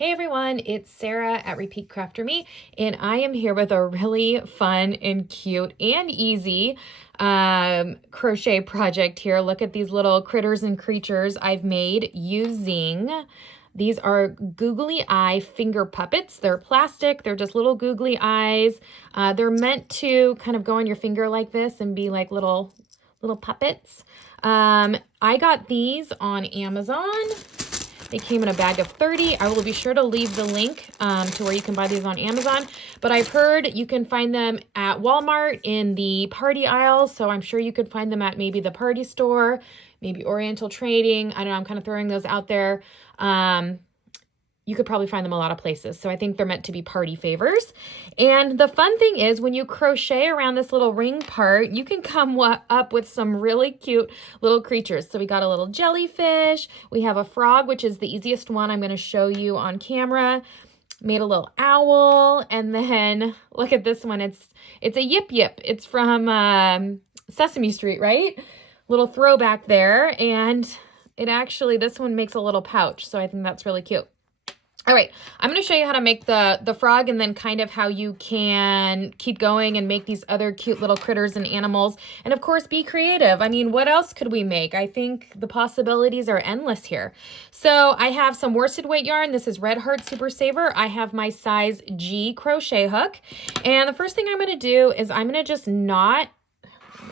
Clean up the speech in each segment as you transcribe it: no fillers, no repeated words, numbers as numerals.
Hey everyone, it's Sarah at Repeat Crafter Me, and I am here with a really fun and cute and easy crochet project here. Look at these little critters and creatures I've made using, these are googly eye finger puppets. They're plastic, they're just little googly eyes. They're meant to kind of go on your finger like this and be like little puppets. I got these on Amazon. They came in a bag of 30. I will be sure to leave the link to where you can buy these on Amazon. But I've heard you can find them at Walmart in the party aisle. So I'm sure you could find them at maybe the party store, maybe Oriental Trading. I don't know, I'm kind of throwing those out there. You could probably find them a lot of places. So I think they're meant to be party favors. And the fun thing is when you crochet around this little ring part, you can come up with some really cute little creatures. So we got a little jellyfish. We have a frog, which is the easiest one I'm going to show you on camera. Made a little owl. And then look at this one. It's a Yip Yip. It's from Sesame Street, right? Little throwback there. And it actually, this one makes a little pouch. So I think that's really cute. All right, I'm going to show you how to make the frog and then kind of how you can keep going and make these other cute little critters and animals. And of course, be creative. I mean, what else could we make? I think the possibilities are endless here. So I have some worsted weight yarn. This is Red Heart Super Saver. I have my size G crochet hook. And the first thing I'm going to do is I'm going to just knot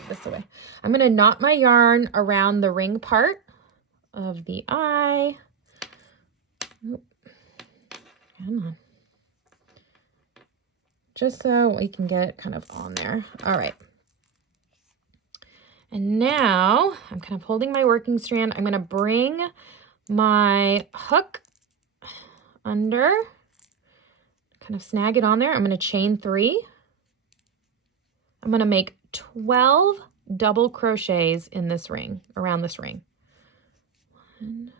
this away. I'm going to knot my yarn around the ring part of the eye. Oop. Come on. Just so we can get it kind of on there. All right. And now I'm kind of holding my working strand. I'm going to bring my hook under, kind of snag it on there. I'm going to chain 3. I'm going to make 12 double crochets in this ring, around this ring. 1,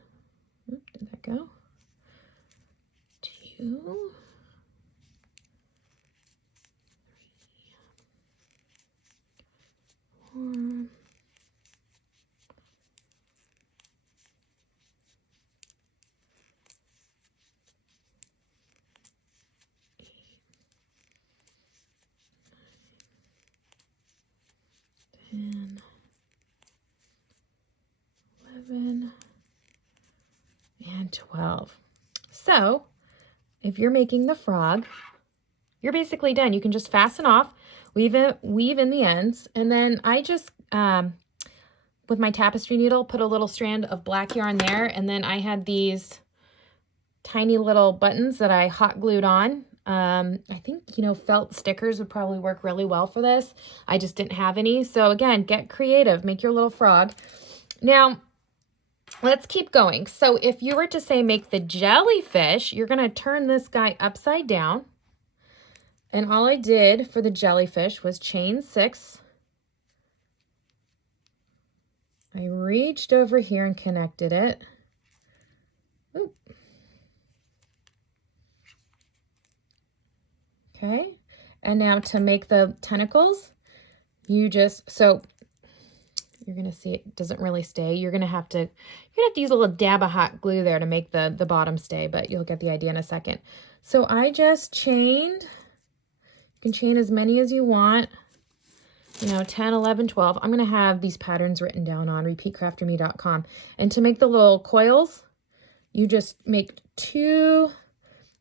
oop, did that go? 2, 3, 4, 8, 10, 11, and 12. So if you're making the frog, you're basically done. You can just fasten off, weave in the ends, and then I just, with my tapestry needle, put a little strand of black yarn there, and then I had these tiny little buttons that I hot glued on. I think, felt stickers would probably work really well for this. I just didn't have any. So again, get creative, make your little frog. Now, let's keep going. So if you were to say make the jellyfish, you're going to turn this guy upside down. And all I did for the jellyfish was chain 6. I reached over here and connected it. Oop. Okay. And now to make the tentacles, you're going to see it doesn't really stay. You're going to have to use a little dab of hot glue there to make the bottom stay, but you'll get the idea in a second. So I just chained. You can chain as many as you want. 10, 11, 12. I'm going to have these patterns written down on repeatcrafterme.com. And to make the little coils, you just make 2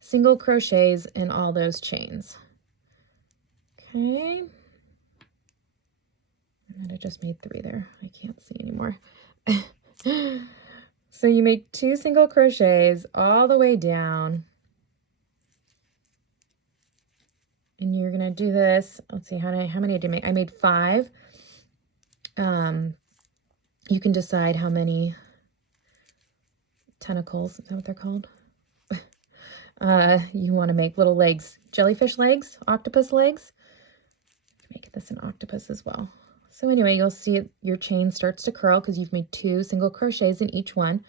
single crochets in all those chains. Okay. And I just made 3 there. I can't see anymore. So you make 2 single crochets all the way down. And you're going to do this. Let's see, how many did I make? I made 5. You can decide how many tentacles, is that what they're called? You want to make little legs, jellyfish legs, octopus legs. Make this an octopus as well. So anyway, you'll see your chain starts to curl because you've made 2 single crochets in each one.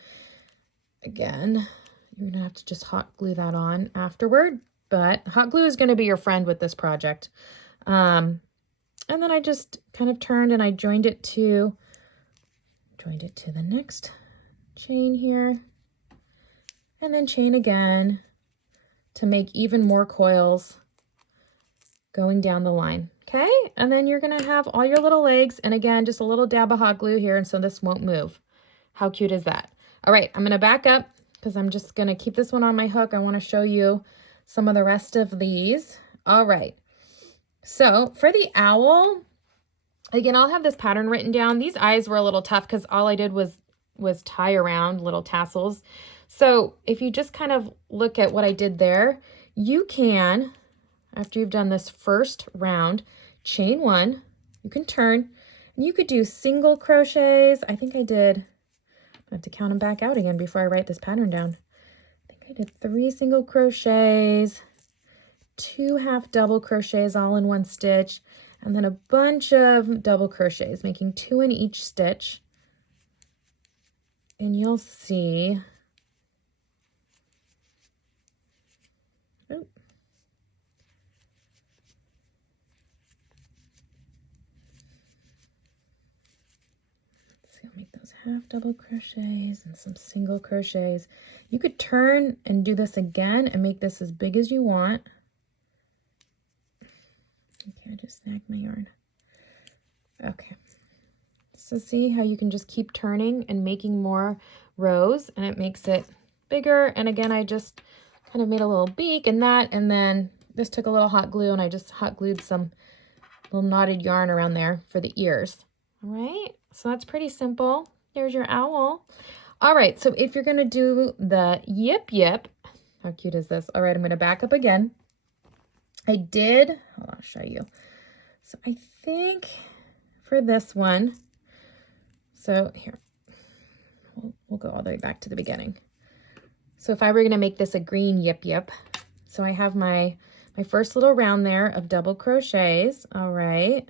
Again, you're going to have to just hot glue that on afterward, but hot glue is going to be your friend with this project. And then I just kind of turned and I joined it to the next chain here, and then chain again, to make even more coils going down the line. Okay, and then you're gonna have all your little legs, and again, just a little dab of hot glue here, and so this won't move. How cute is that? All right, I'm gonna back up because I'm just gonna keep this one on my hook. I wanna show you some of the rest of these. All right, so for the owl, again, I'll have this pattern written down. These eyes were a little tough because all I did was tie around little tassels. So if you just kind of look at what I did there, you can, after you've done this first round, chain one, you can turn, and you could do single crochets. I think I did, I have to count them back out again before I write this pattern down. I think I did 3 single crochets, 2 half double crochets all in one stitch, and then a bunch of double crochets, making 2 in each stitch. And you'll see, oh, I'll make those half double crochets and some single crochets. You could turn and do this again and make this as big as you want. Okay, I just snagged my yarn. Okay, so see how you can just keep turning and making more rows, and it makes it bigger. And again, I just kind of made a little beak and that, and then this took a little hot glue, and I just hot glued some little knotted yarn around there for the ears. All right, so that's pretty simple. There's your owl. All right, so if you're gonna do the Yip Yip, how cute is this? All right, I'm gonna back up again. Hold on, I'll show you. So I think for this one, so here, we'll go all the way back to the beginning. So if I were gonna make this a green Yip Yip, so I have my first little round there of double crochets. All right,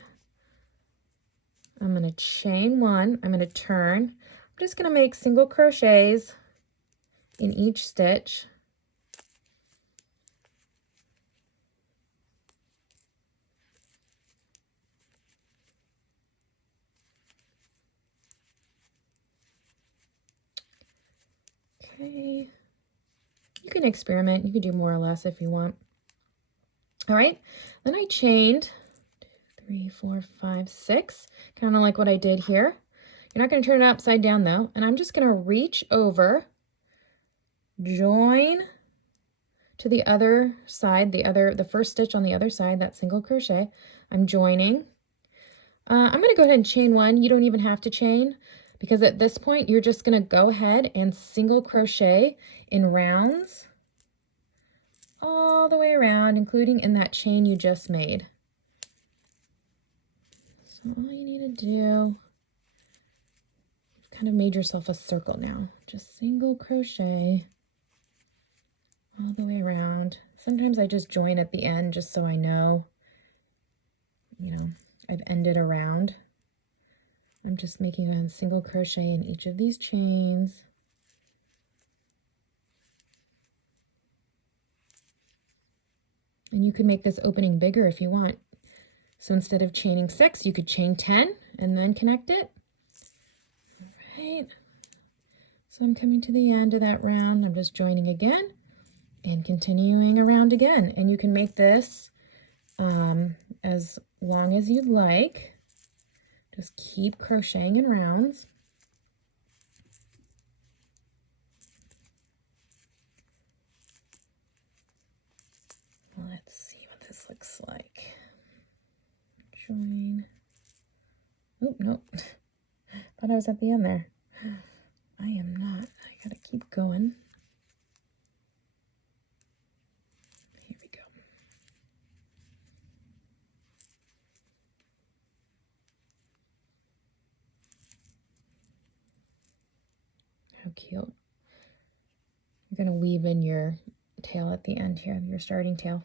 I'm gonna chain one, I'm gonna turn. I'm just gonna make single crochets in each stitch. Okay, you can experiment. You can do more or less if you want. All right, then I chained 2, 3, 4, 5, 6, kind of like what I did here. You're not going to turn it upside down though, and I'm just going to reach over, join to the other side, the first stitch on the other side, that single crochet. I'm joining. I'm going to go ahead and chain one. You don't even have to chain, because at this point you're just going to go ahead and single crochet in rounds all the way around, including in that chain you just made. So all you need to do, you've kind of made yourself a circle now. Just single crochet all the way around. Sometimes I just join at the end just so I know, you know, I've ended a round. I'm just making a single crochet in each of these chains. And you could make this opening bigger if you want. So instead of chaining 6, you could chain 10 and then connect it. All right. So I'm coming to the end of that round. I'm just joining again and continuing around again. And you can make this as long as you'd like. Just keep crocheting in rounds. Let's see what this looks like. Join. Oh, nope. Thought I was at the end there. I am not. I gotta keep going. Here we go. How cute. You're gonna weave in your tail at the end here, your starting tail.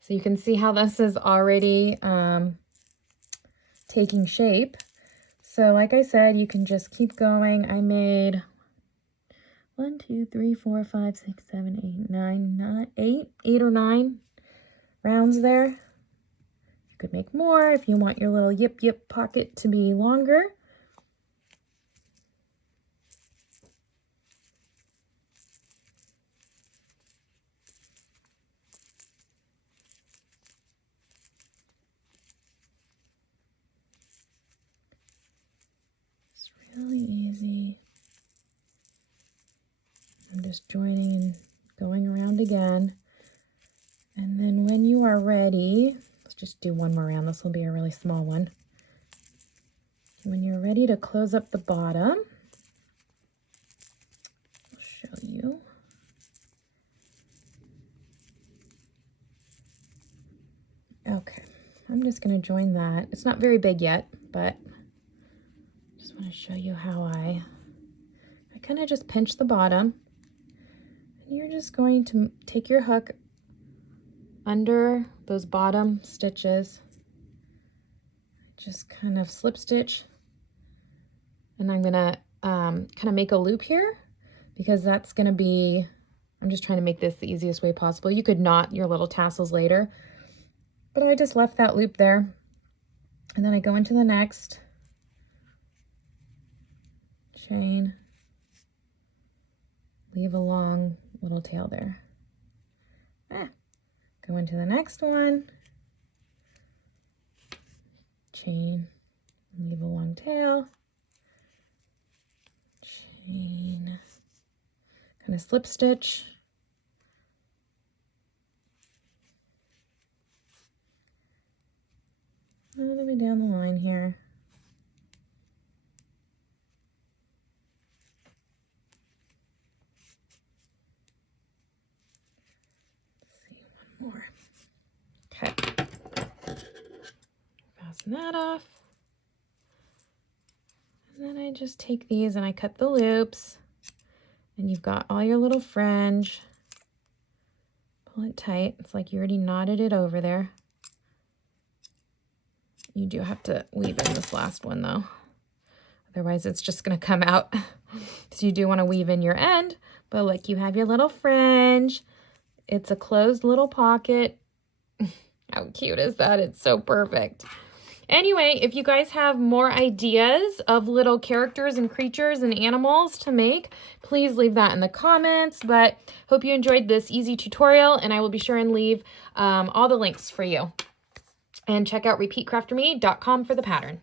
So you can see how this is already taking shape. So like I said, you can just keep going. I made 1, 2, 3, 4, 5, 6, 7, 8, 9, 8 or 9 rounds there. You could make more if you want your little Yip Yip pocket to be longer. just joining and going around again. And then when you are ready, let's just do one more round. This will be a really small one. When you're ready to close up the bottom, I'll show you. Okay, I'm just going to join that. It's not very big yet, but I just want to show you how I kind of just pinch the bottom. And you're just going to take your hook under those bottom stitches, just kind of slip stitch, and I'm gonna kind of make a loop here because that's gonna be, I'm just trying to make this the easiest way possible. You could knot your little tassels later, but I just left that loop there. And then I go into the next chain, leave a long little tail there. Go into the next one, chain, leave a long tail, chain, kind of slip stitch, all the way down the line here. More. Okay. Fasten that off. And then I just take these and I cut the loops. And you've got all your little fringe. Pull it tight. It's like you already knotted it over there. You do have to weave in this last one though. Otherwise it's just going to come out. So you do want to weave in your end. But like you have your little fringe. It's a closed little pocket. How cute is that? It's so perfect. Anyway, if you guys have more ideas of little characters and creatures and animals to make, please leave that in the comments. But hope you enjoyed this easy tutorial, and I will be sure and leave all the links for you. And check out repeatcrafterme.com for the pattern.